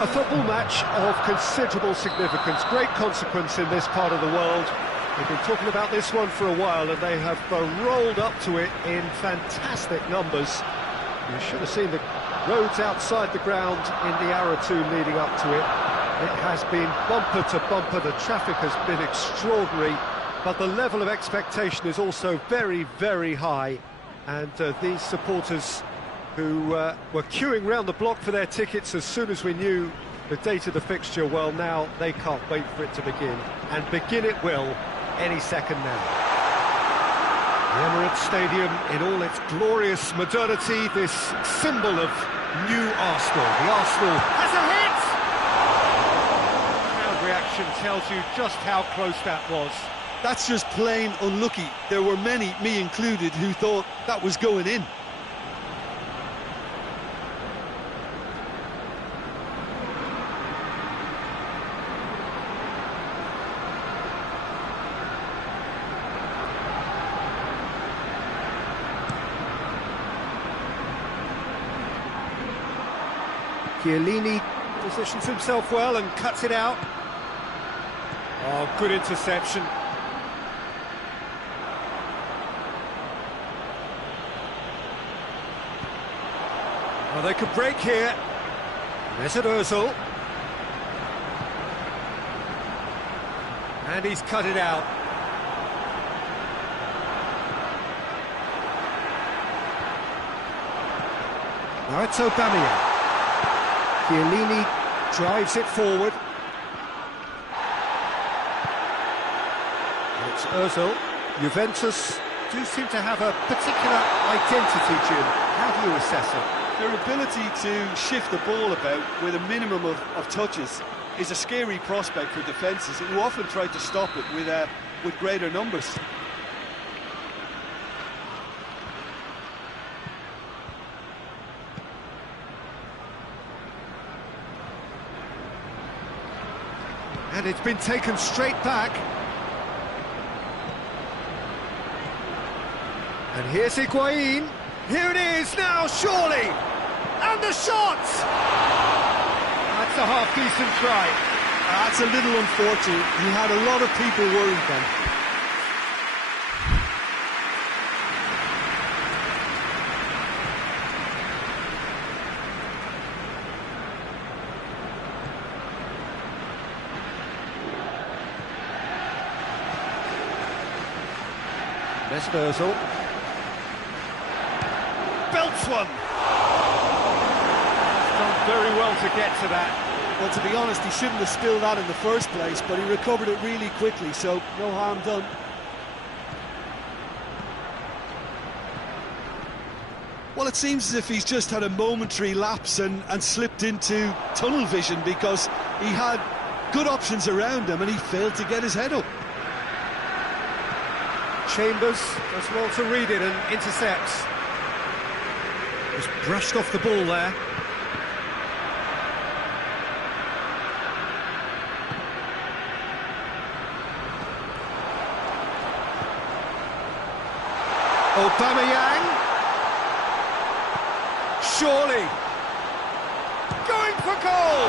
A football match of considerable significance, great consequence in this part of the world. We've been talking about this one for a while, and they have rolled up to it in fantastic numbers. You should have seen the roads outside the ground in the hour or two leading up to it. It has been bumper to bumper, the traffic has been extraordinary, but the level of expectation is also very, very high. And these supporters who were queuing round the block for their tickets as soon as we knew the date of the fixture, well, now they can't wait for it to begin. And begin it will any second now. The Emirates Stadium in all its glorious modernity, this symbol of new Arsenal. The Arsenal has a hit! Crowd reaction tells you just how close that was. That's just plain unlucky. There were many, me included, who thought that was going in. Chiellini positions himself well and cuts it out. Oh, good interception. Well, they could break here. Mesut Ozil. And he's cut it out. Now it's Aubameyang. Chiellini drives it forward. It's Ozil. Juventus do seem to have a particular identity, Jim. How do you assess it? Their ability to shift the ball about with a minimum of touches is a scary prospect for defences who often try to stop it with greater numbers. And it's been taken straight back. And here's Higuain. Here it is now, surely! And the shot! That's a half-decent try. That's a little unfortunate. He had a lot of people worried then. Mesut Ozil. Belts one! He's done very well to get to that. Well, to be honest, he shouldn't have spilled that in the first place, but he recovered it really quickly, so no harm done. Well, it seems as if he's just had a momentary lapse and slipped into tunnel vision, because he had good options around him and he failed to get his head up. Chambers does well to read it and intercepts. Just brushed off the ball there. Aubameyang. Surely. Going for goal!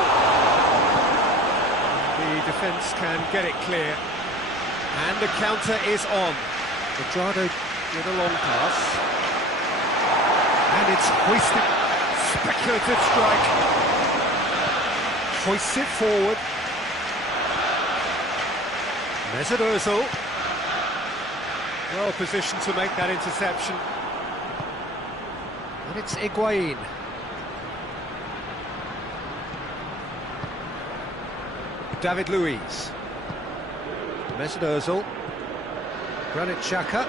The defence can get it clear. And the counter is on. Quadrado with a long pass. And it's hoisted. Speculative strike. Hoists it forward. Mesut Ozil. Well positioned to make that interception. And it's Higuain. David Luiz. Mesut Ozil. Granit Xhaka.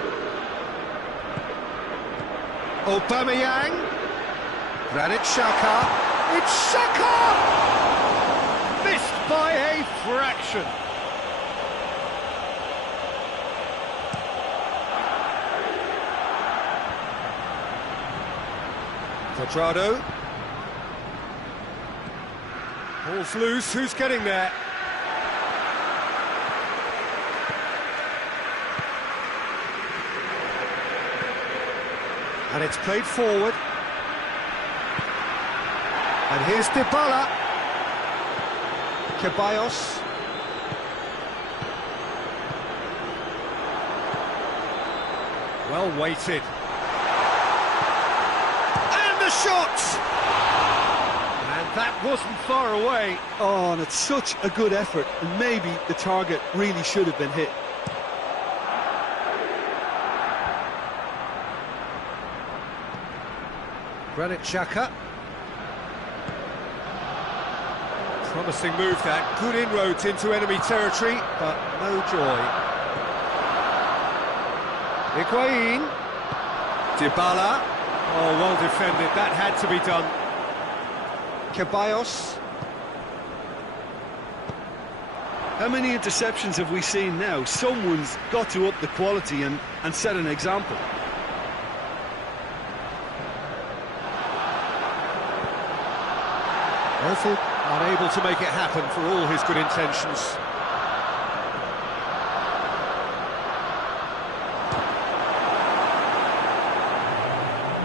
Aubameyang. Granit Xhaka. It's Xhaka! Missed by a fraction. Quadrado. Ball's loose, who's getting there? And it's played forward. And here's Dybala. Ceballos. Well weighted. And the shot! And that wasn't far away. Oh, and it's such a good effort, and maybe the target really should have been hit. Granit Xhaka. Promising move that. Good inroads into enemy territory, but no joy. Higuain. Dybala. Oh, well defended. That had to be done. Ceballos. How many interceptions have we seen now? Someone's got to up the quality and set an example. Ozil unable to make it happen for all his good intentions.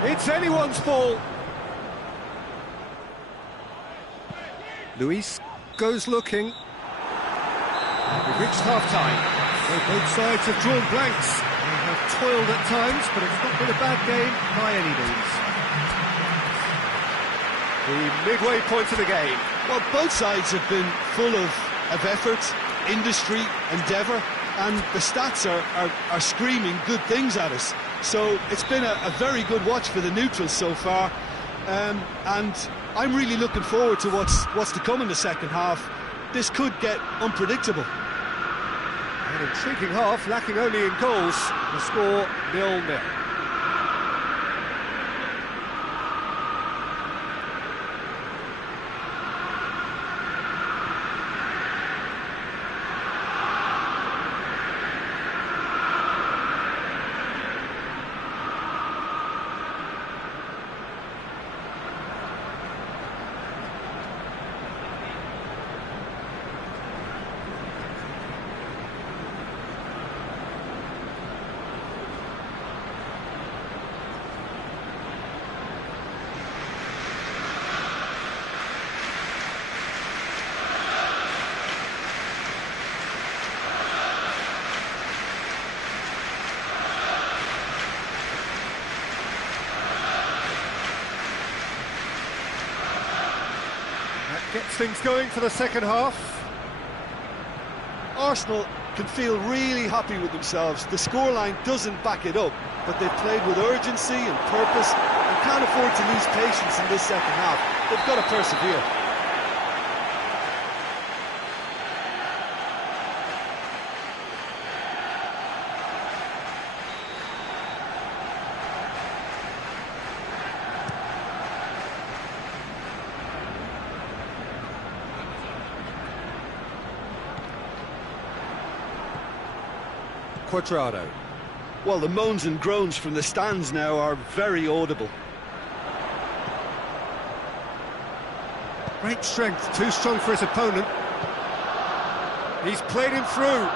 It's anyone's ball. Luis goes looking. We've reached half-time. Well, both sides have drawn blanks. They have toiled at times, but it's not been a bad game by any means. The midway point of the game. Well, both sides have been full of effort, industry, endeavour, and the stats are screaming good things at us. So it's been a very good watch for the neutrals so far, and I'm really looking forward to what's to come in the second half. This could get unpredictable. An intriguing half, lacking only in goals. The score 0-0. Gets things going for the second half. Arsenal can feel really happy with themselves. The scoreline doesn't back it up, but they've played with urgency and purpose and can't afford to lose patience in this second half. They've got to persevere. Cuadrado. Well, the moans and groans from the stands now are very audible. Great strength, too strong for his opponent. He's played him through.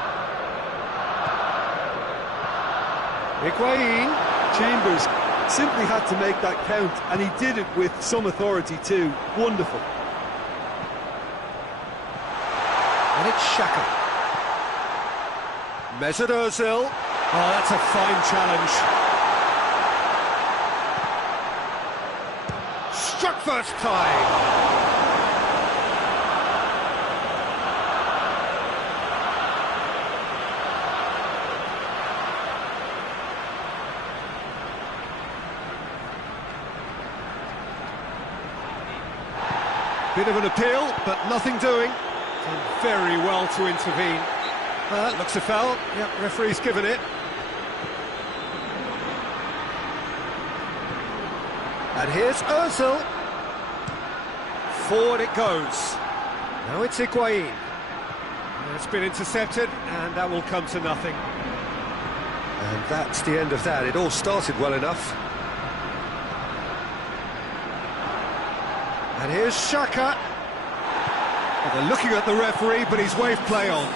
Higuain. Chambers simply had to make that count, and he did it with some authority too. Wonderful. And it's Xhaka. Mesut Ozil. Oh, that's a fine challenge. Struck first time. Bit of an appeal, but nothing doing. Done very well to intervene. Looks a foul. Yep, referee's given it. And here's Ozil. Forward it goes. Now it's Higuain. It's been intercepted, and that will come to nothing. And that's the end of that. It all started well enough. And here's Xhaka. Well, they're looking at the referee, but he's waved play on.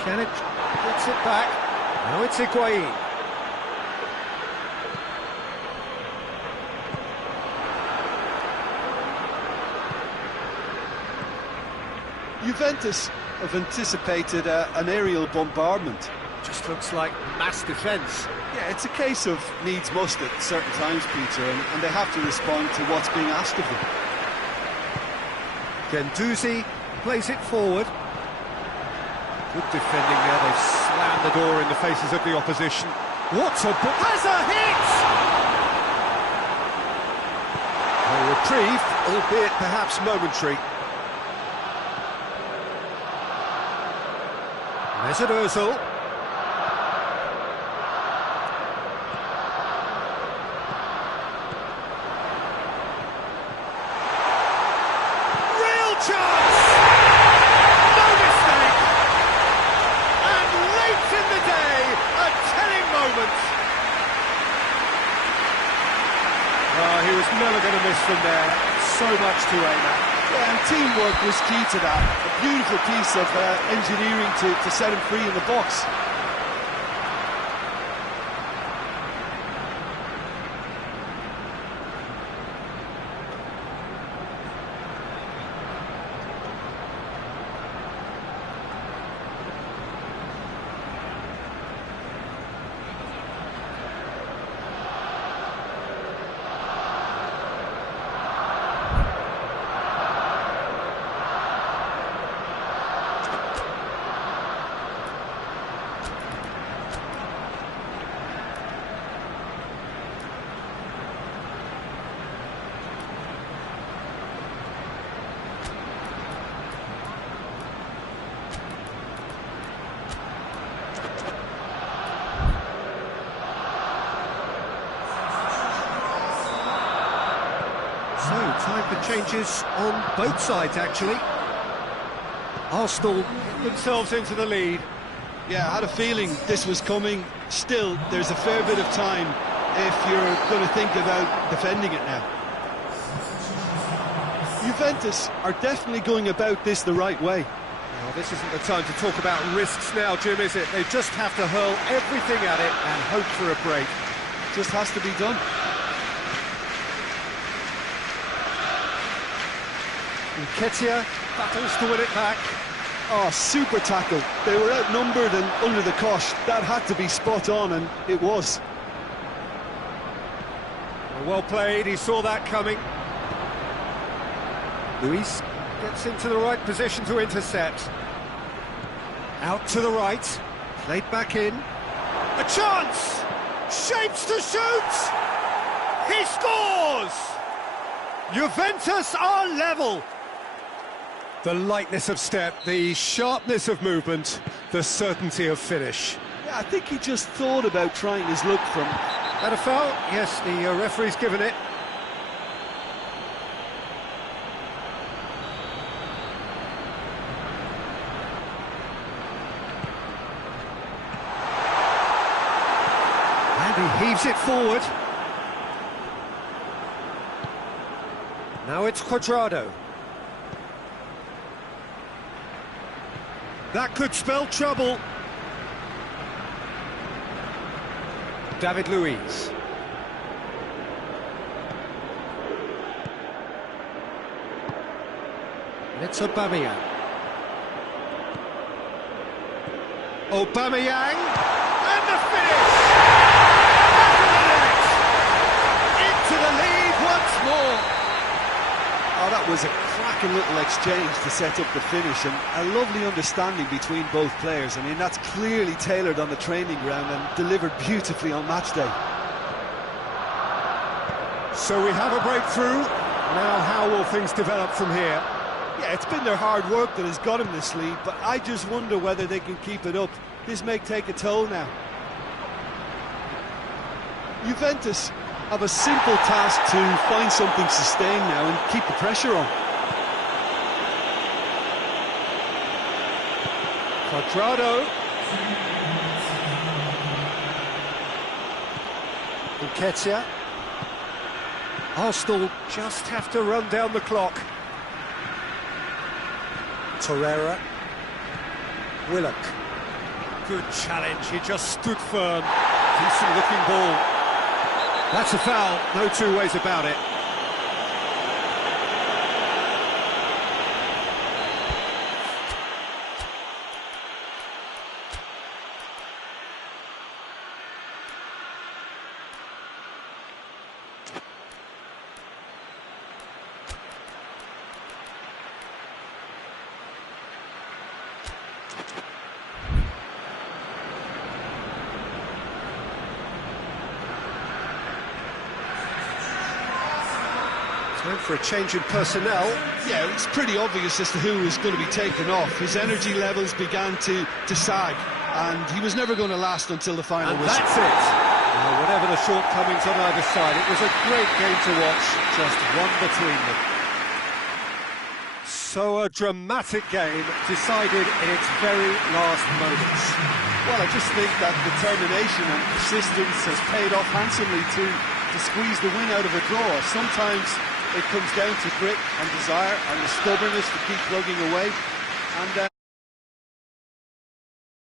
Pjanic gets it back. Now it's Higuain. Juventus have anticipated an aerial bombardment. Just looks like mass defence. Yeah, it's a case of needs must at certain times, Peter, and they have to respond to what's being asked of them. Guendouzi plays it forward. Good defending there, they've slammed the door in the faces of the opposition. What a has a hit! A reprieve, albeit perhaps momentary. Mesut Ozil. Real chance! No mistake! And late in the day, a telling moment. He was never going to miss from there. So much to aim at. Yeah, and teamwork was key to that. A beautiful piece of engineering to set him free in the box. So, time for changes on both sides, actually. Arsenal get themselves into the lead. Yeah, I had a feeling this was coming. Still, there's a fair bit of time if you're going to think about defending it now. Juventus are definitely going about this the right way. Well, this isn't the time to talk about risks now, Jim, is it? They just have to hurl everything at it and hope for a break. Just has to be done. Nketiah battles to win it back. Oh, super tackle. They were outnumbered and under the cosh. That had to be spot on, and it was. Well played, he saw that coming. Luis gets into the right position to intercept. Out to the right, played back in. A chance! Shapes to shoot! He scores! Juventus are level! The lightness of step, the sharpness of movement, the certainty of finish. Yeah, I think he just thought about trying his luck from... That a foul? Yes, the referee's given it. And he heaves it forward. Now it's Cuadrado. That could spell trouble. David Luiz. It's Aubameyang. Aubameyang, and the finish! Into the lead once more. Oh, that was a cracking little exchange to set up the finish, and a lovely understanding between both players. I mean, that's clearly tailored on the training ground and delivered beautifully on match day. So we have a breakthrough. Now how will things develop from here? Yeah, it's been their hard work that has got them this lead, but I just wonder whether they can keep it up. This may take a toll now. Juventus have a simple task to find something sustained now and keep the pressure on. Cuadrado. Nketiah. Arsenal just have to run down the clock. Torreira. Willock. Good challenge, he just stood firm. Decent looking ball. That's a foul, no two ways about it. Time for a change in personnel. Yeah, it's pretty obvious as to who was going to be taken off. His energy levels began to sag, and he was never going to last until the final And whistle. that's it. Now, whatever the shortcomings on either side, it was a great game to watch, just one between them. So a dramatic game decided in its very last moments. Well, I just think that determination and persistence has paid off handsomely to squeeze the win out of a draw. Sometimes it comes down to grit and desire and the stubbornness to keep plugging away. And